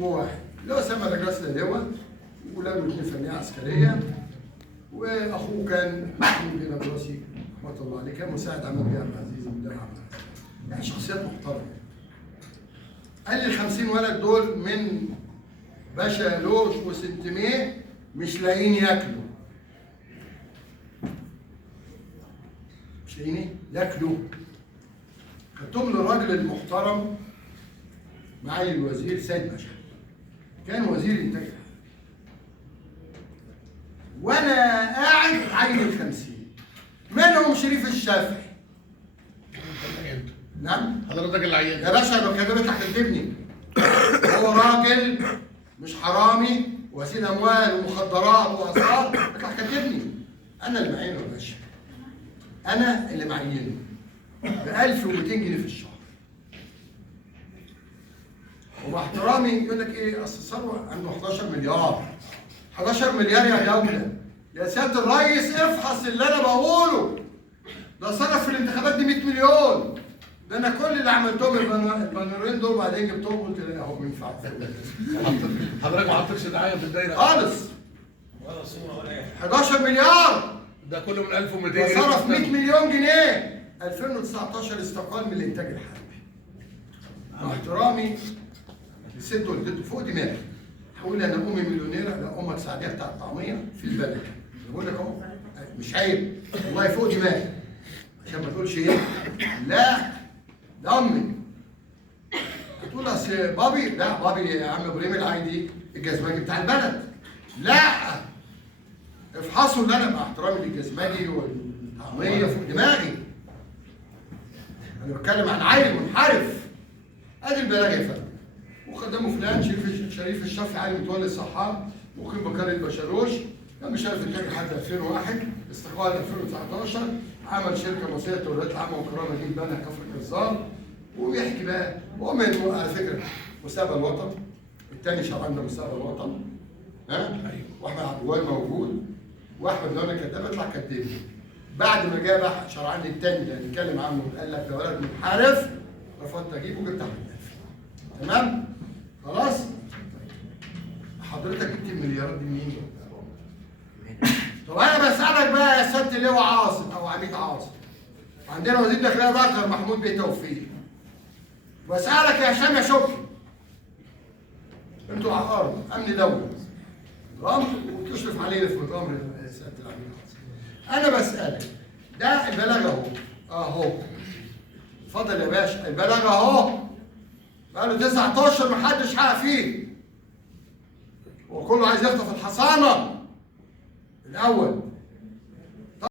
وواحد اللي هو سمى رجاسة اللواء، ولاده 2 فنية عسكرية، واخوه كان محمود بن براسي رحمه الله عليه، كان مساعد عماد بيه عبد العزيز مدير عام، يعني شخصيات محترمه. قال لي ال 50 ولد دول من باشا لوش وسنتميه مش لاقيين ياكلوا. مش لاقيين ياكلوا. خدتهم للراجل المحترم معالي الوزير سيد باشا، كان وزير انتاج الحربي، وانا قاعد عين ال 50 منهم شريف الشافعي. نعم حضرتك اللي عينت يا باشا، لو كتبت هتكتبني. هو راجل مش حرامي وسيل اموال ومخدرات واثار، انت هتكتبني. انا اللي معينه يا باشا، انا اللي معينه ب 1200 جنيه في الشهر. ومع احترامي يقول لك ايه، اصل الثروه عنده 11 مليار. 11 مليار يا دوله، يا سياده الريس افحص اللي انا بقوله. ده صرف في الانتخابات دي 100 مليون. ده انا كل اللي عملتهم البانرين دول وبعدين جبتهم قلت لا اهو ينفع. حضرتك ما حطيتش دعايه في الدايره خالص. ولا صوره ولا اي حاجه. 11 مليار ده كله من 1200 جنيه. وصرف 100 مليون جنيه. 2019 استقال من الانتاج الحربي. مع احترامي لست والدته فوق دماغي. هقول انا امي مليونيره، لا امك سعديه بتاع الطعميه في البلد. بقول لك اهو مش عيب والله، فوق دماغي عشان ما تقولش ايه. لا ده امي. هتقول اصل بابي، لا بابي يا عم ابراهيم العايدي الجزمجي بتاع البلد. لا افحصوا اللي انا مع احترامي للجزمجي والطعميه فوق دماغي. انا بتكلم عن عيل منحرف. ادي البلاغ يا فندم. وخدمه فلان شريف الشافعي علي متولي الصحاب، مقيم بكار البشروش، كان مش عارف التاني لحد 2001 استقال 2019، عمل شركه مصريه للتوريدات العامه والكرامه دي بنها كفر الجزار. وبيحكي بقى هو من على فكره مستقبل وطن، الثاني شرعان ده مستقبل وطن. ها؟ واحمد عبد الوهاب موجود، واحمد لو انا كداب اطلع كدابني. بعد ما جاب بقى شرعان الثاني اللي هنتكلم عنه وقال لك ده ولد منحرف، رفضت اجيبه وجبت احمد نافع. تمام؟ خلاص؟ حضرتك جبت المليارات دي منين؟ طب انا بسالك بقى يا سياده اللواء عاصم او عميد عاصم. عندنا وزير داخليه ذكر محمود بيه توفيق. بسالك يا هشام يا شكري. انتوا عقار امن دوله. رمز وتشرف علينا في الامر سياده العميد عاصم. انا بسالك ده البلاغ اهو. اهو. اتفضل يا باشا البلاغ اهو. بقاله 9 اشهر محدش حقق فيه. وكله عايز يخطف الحصانه. الاول